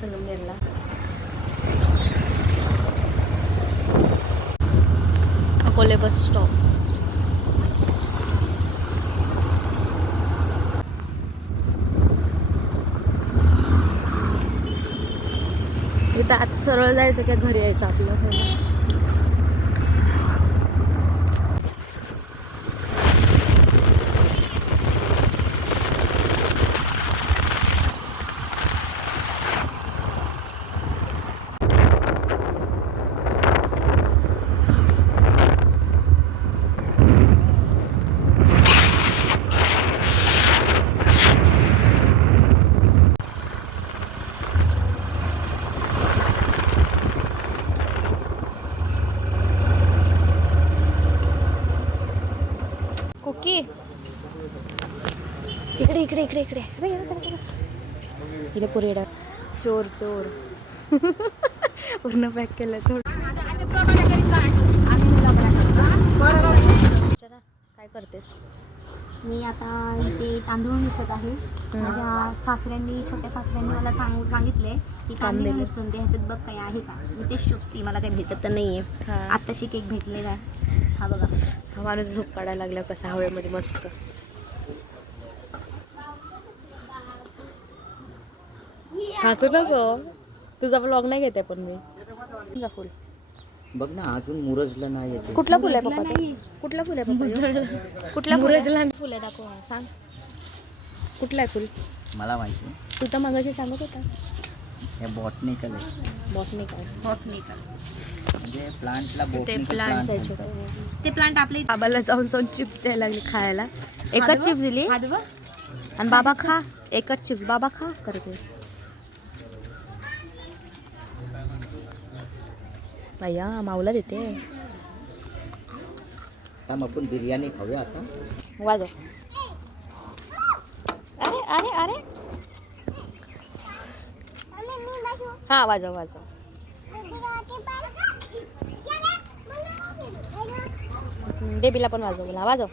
संगमनेरला. Akole bus stop. इथं आत सरळ जायचं का घरी यायचं आपलं. कुकी इकडे इकडे इकडे इकडे इकडे पुरेडा. चोर चोर पूर्ण पॅक केलं थोडं. काय करतेस? मी आता इथे तांदूळ मिसळत आहे. माझ्या सासऱ्यांनी, छोट्या सासऱ्यांनी मला सांगितले की तांदूळ मिसळून दे, ह्याच्यात बघ काही आहे का. मी तेच शोधते, मला काही भेटत तर नाहीये. आत्ताशी केक भेटलेला आहे. हा बघा, हा माणूस झोप काढायला लागला कसा हवेमध्ये मस्त. हसू नको, तुझा ब्लॉग नाही घेते पण मी. फुल बघ ना, अजून मुरजलं नाही येते. कुठला फुल आहे पप्पा ते? कुठला फुल आहे पप्पा? कुठला मुरजला फुल आहे दाखव. सांग कुठला आहे फुल? मला माहिती. तू तर मगाशी सांगत होता. हे बॉटनिकल आहे. बॉटनिकल म्हणजे प्लांटला ते बॉटनिकल प्लांट्स आहे प्लांट छोटे. ते प्लांट आपले बाबाला जाऊन जाऊन चिप्स द्यायला लागली खायला. एकच चिप्स दिली आणि बाबा खा. एकच चिप्स बाबा खा करते. भैया माऊला देते. आता आपण बिर्याणी खाऊया आता. वाजव. अरे अरे अरे हा वाजव वाजव. बेबीला पण वाजव. बोला वाजव.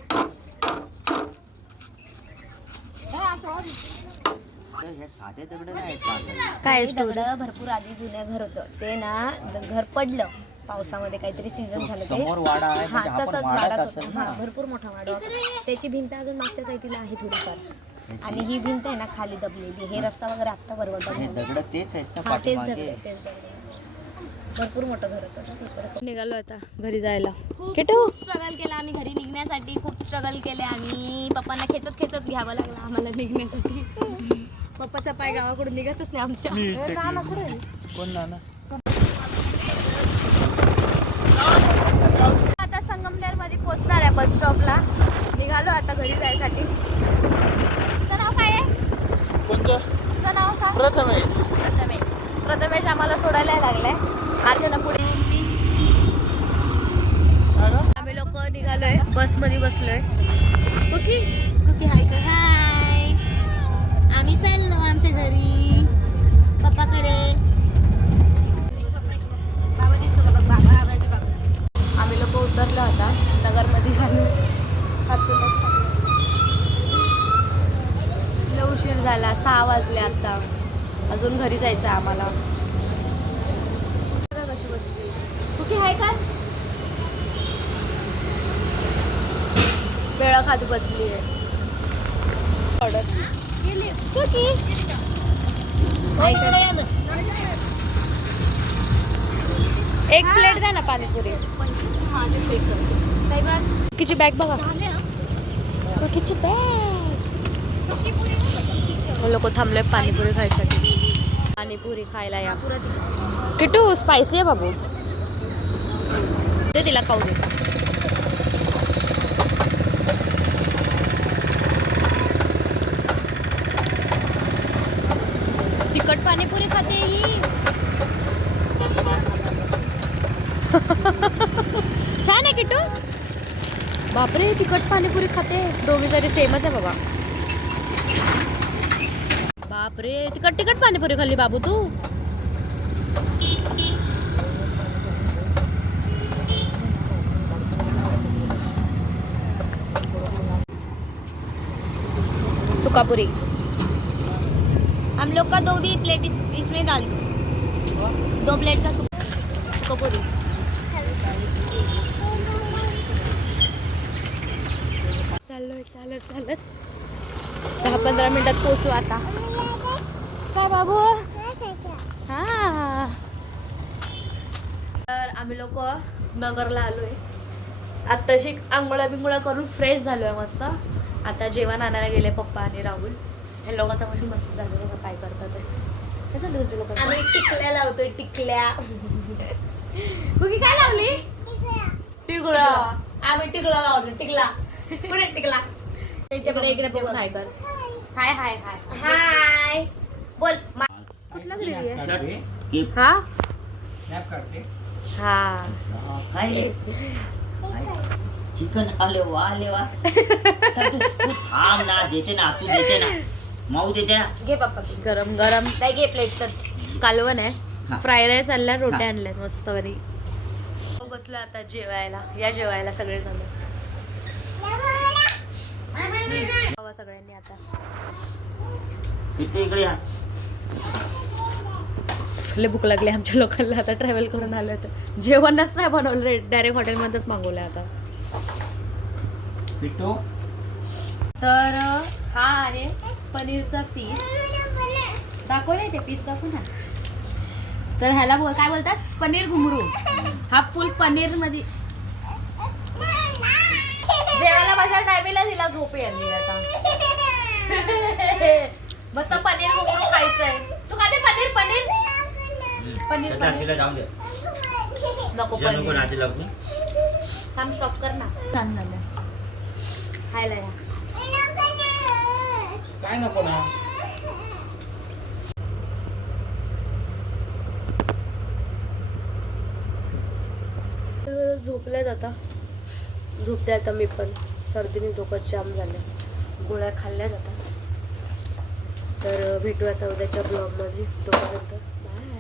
हे साधे दगड नाही आहेत. काय दगड भरपूर आधी जुन्या घर होतं ते ना, घर पडलं पावसामध्ये, काहीतरी सीझन झालं ते. समोर वाडा आहे, हा म्हणजे आपण तसंच वाड्यात वाडाच असेल होता. ना. हा भरपूर मोठा वाडा होता. त्याची भिंत अजून मागच्या साईडला आहे थोडीफार, आणि ही भिंत आहे ना खाली दबलेली. हे रस्ता वगैरे आत्ता बरोबर हे दगड तेच आहेत ना हा तेच पाठीमागे. दगड, तेच दगड. भरपूर मोठं घर होतं ना तिकडे. निघालो आता घरी जायला. खूप स्ट्रगल केला आम्ही घरी निघण्यासाठी. खूप स्ट्रगल केले आम्ही. पप्पांना खेचत खेचत घ्यावं लागलं आम्हाला निघण्यासाठी. पप्पाचा पाय गावाकडून निघतच नाही आमच्या. कोण नाना? आता संगमनेर मध्ये पोहोचणार आहे बस स्टॉपला. निघालो आता घरी जायसाठी. तुझं नाव काय आहे? तुझं नाव सांग. प्रथमेश. प्रथमेश. प्रथमेश आम्हाला सोडायला लागलाय. अर्चना पुढे. आम्ही लोक निघालोय, बस मध्ये बसलोय. कुकी कुकी हाय का? हाय. आम्ही चाललो आमच्या घरी पप्पाकडे. बाबा दिसतो का बघ? बाबा. आम्ही लोक उतरलो आता नगरमध्ये आलो. लय उशीर झाला, 6 वाजले आता. अजून घरी जायचं आम्हाला. कशी बसली कुकी हाय का? वेळा खात बसली आहे. ऑर्डर केली कुकी. एक प्लेट द्या ना पाणीपुरी. कुकीची बॅग बघा. कुकीची बॅग. लोक थांबले पाणीपुरी खायसाठी. पाणीपुरी खायला या. किटू स्पायसी आहे बाबू. ते तिला खाऊ दे. तिखट पाणीपुरी खाते ही. छान आहे किटू. बापरे तिखट पाणीपुरी खाते. दोघी जरी सेमच आहे बाबा. बापरे तिखट तिखट पाणीपुरी खाल्ली बाबू तू. सुकापुरी हम लोग का 2 भी प्लेट इसमें डाल दो 2 प्लेट का सुकोपुरी चाललोय चालत 10-15 मिनिटात पोहोचू आता. काय बाबू हा तर आम्ही लोक नगरला आलोय. आत्ताशी आंघोळा बिंगोळा करून फ्रेश झालोय मस्त. आता जेवण आणायला गेले पप्पा आणि राहुल. हे लोकांचा मध्ये मस्त झालं बघा काय करतात ते. काय झालं तुमच्या लोकांचं? आम्ही टिकल्या लावतोय टिकल्या कुकी काय लावली? टिकळं. आम्ही टिकला लावतो टिकला पुढे टिकला इकडे बघून हाय कर. हाय हाय हाय हाय बोल कुठला ग्रेव्ही आहे? गिफ्ट हा स्नॅप काढते. हा काय चिकन आले वा तर तू थांब ना देते ना तू देते ना माऊ देते ना. घे पप्पा गरम गरम काय घे प्लेट तर कालवण आहे. हा. फ्राय राईस आणल्या रोट्या हा. आणल्यात मस्त बरी. बसलो आता जेवायला. या जेवायला सगळे जण सगळ्यांनी आता इकडे या. लय भूक लागली आमच्या लोकांना. आता ट्रॅव्हल करून आलो तर जेवणच नाही बनवलं डायरेक्ट हॉटेलमध्येच मागवलंय आता. पिट्टू तर हा आहे पनीरचा पीस. दाखव नाही ते पीस दाखव ना. तर ह्याला काय बोलतात पनीर घुंगरू. हा फुल पनीर मध्ये जेवायला माझ्या टायमिंगला तिला झोप यायली आता. मस्त पनीर घुंगरू खायचंय. तू खाते पनीर पनीर पनीर जाऊन दे नको नको पनीर. नादी लागू. थांब स्टॉप कर ना. छान झालं खायला या. काय नको ना. झोपल्यात आता. झोपते आता मी पण. सर्दीने डोकं जाम झालं. गोळ्या खाल्ल्यात आता. तर भेटू आता उद्याच्या ब्लॉगमध्ये. तोपर्यंत बाय.